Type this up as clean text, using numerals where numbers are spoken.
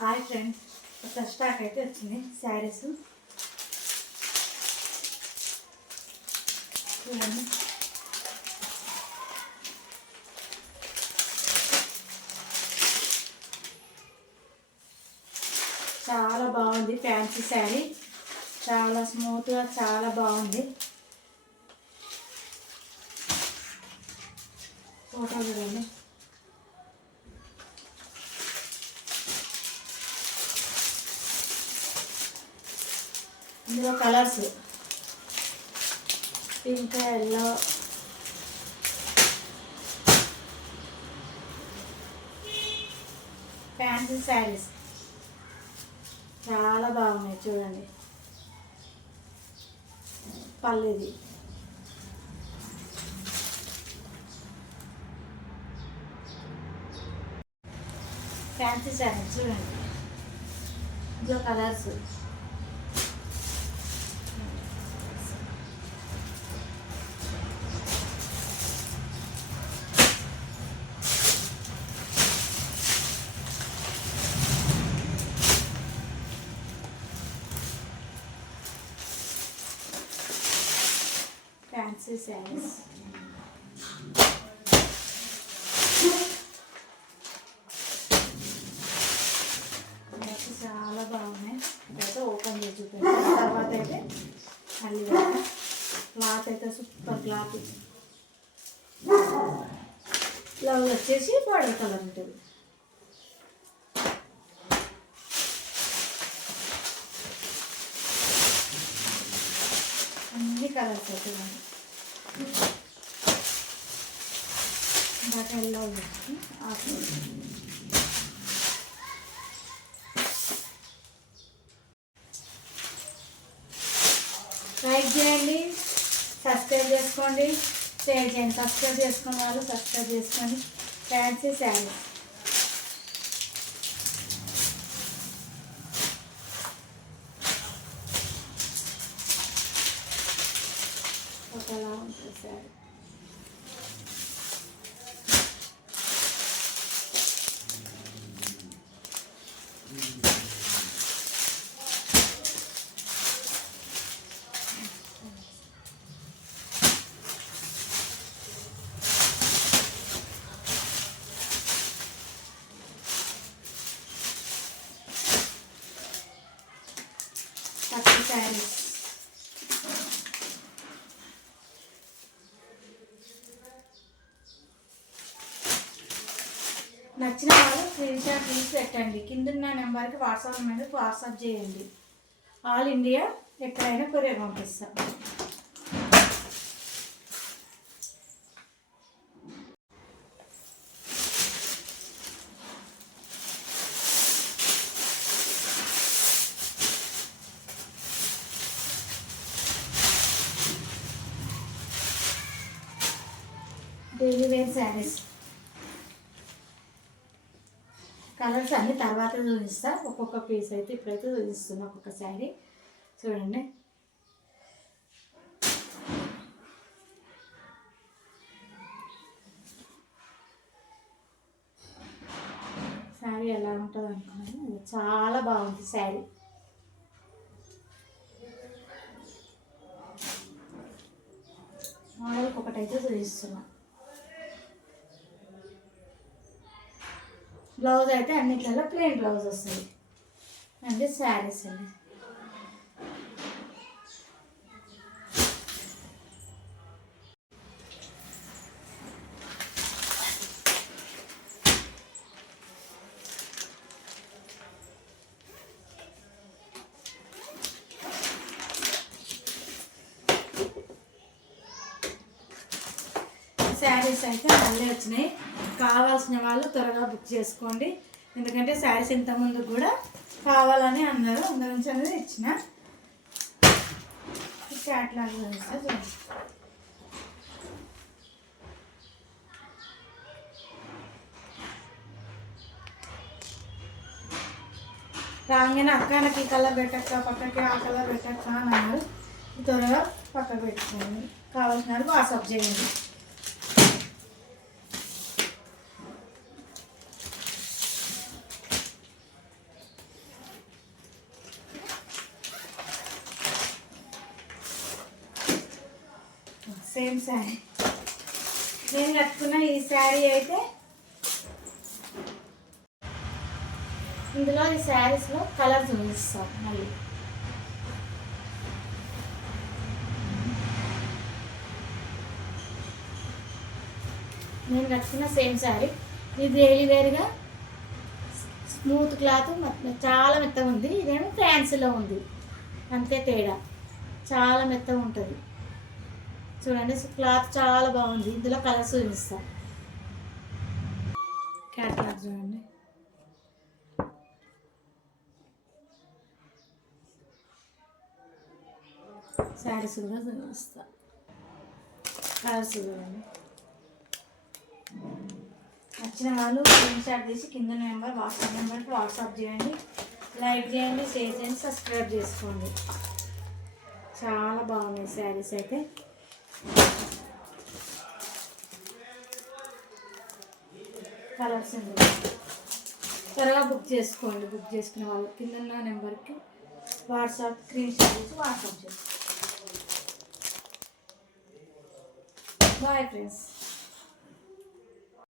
Hi friends, ఒక స్టాక్ అయితే వచ్చింది శారీస్ చూడండి. చాలా బాగుంది ఫ్యాన్సీ శారీ, చాలా స్మూత్గా చాలా బాగుంది. ఫోటో చూడండి. ఇందులో colours pink, yellow, fancy saris చాలా బాగున్నాయి చూడండి. పళ్ళుది ఫ్యాన్సీ శారీస్ చూడండి. ఇందులో కలర్స్ ఫ్యాన్సీ శారీస్ చాలా బాగున్నాయి. అయితే ఓపెన్ చేసి చూపించాను. తర్వాత అయితే మళ్ళీ క్లాత్ అయితే సూపర్ క్లాత్. బ్లౌజ్ వచ్చేసి బార్డర్ కలర్ ఉంటుంది. అన్ని కలర్స్ అవుతుంది. ఇంకా ఎల్లో లైక్ చేయండి, సబ్స్క్రైబ్ చేసుకోండి, షేర్ చేయండి. సబ్స్క్రైబ్ చేసుకున్న వాళ్ళు సబ్స్క్రైబ్ చేసుకోండి. ఫ్యాన్సీ శారీస్ ఒకలా ఉంటుంది శారీ. పట్టు శారీస్ నచ్చిన వాళ్ళు స్క్రీన్ షాట్ తీసి పెట్టండి. కిందున్న నెంబర్కి వాట్సాప్ చేయండి. ఆల్ ఇండియా ఎక్కడైనా కొరియర్ పంపిస్తాం. డైలీ వేర్ శారీస్ కలర్స్ అన్ని తర్వాత చూపిస్తా. ఒక్కొక్క పీస్ అయితే ఇప్పుడైతే చూపిస్తున్నా. ఒక్కొక్క శారీ చూడండి. శారీ ఎలా ఉంటుంది అనుకున్నాను. చాలా బాగుంది శారీ. మోడల్కి ఒకటైతే చూపిస్తున్నా. బ్లౌజ్ అయితే అన్నిట్లలో ప్లెయిన్ బ్లౌజ్ వస్తుంది. అంటే శారీస్ అండి. శారీస్ అయితే మళ్ళీ వచ్చినాయి. కావాల్సిన వాళ్ళు త్వరగా బుక్ చేసుకోండి. ఎందుకంటే శారీస్ ఇంతకుముందు కూడా కావాలని అన్నారు. అందుగురించి అనేది ఇచ్చిన క్యాట్లాగ్ చూస్తే రాగానే అక్కకి కలర్ పెట్టక్క, పక్కకి ఆ కలర్ పెట్టక్క అని అన్నారు. త్వరగా పక్కకు పెట్టుకోండి. కావాల్సిన వాళ్ళు వాట్సాప్ చేయండి. సేమ్ శారీ. నేను కట్టుకున్న ఈ శారీ అయితే ఇందులో ఈ శారీస్లో కలర్ చూపిస్తాం మళ్ళీ. నేను కట్టుకున్న సేమ్ శారీ. ఇది డైలీ వేర్గా స్మూత్ క్లాత్, చాలా మెత్తగా ఉంది. ఇదేమో ఫ్యాన్సీలో ఉంది, అంతే తేడా. చాలా మెత్తగా ఉంటుంది చూడండి. క్లాత్ చాలా బాగుంది. ఇందులో కలర్స్ చూపిస్తాం. క్యాట్లాగ్ చూడండి. శారీస్ కూడా చూపిస్తా. కలర్స్ చూడండి. నచ్చిన వాళ్ళు స్క్రీన్ షాట్ తీసి కింద నెంబర్ వాట్సాప్ నెంబర్కి వాట్సాప్ చేయండి. లైక్ చేయండి, షేర్ చేయండి, సబ్స్క్రైబ్ చేసుకోండి. చాలా బాగున్నాయి శారీస్ అయితే. కలర్స్ త్వరగా బుక్ చేసుకోండి. బుక్ చేసుకునే వాళ్ళు కింద నెంబర్కి వాట్సాప్ స్క్రీన్ షాట్ చేసి వాట్సాప్ చేసుకోండి. Bye friends.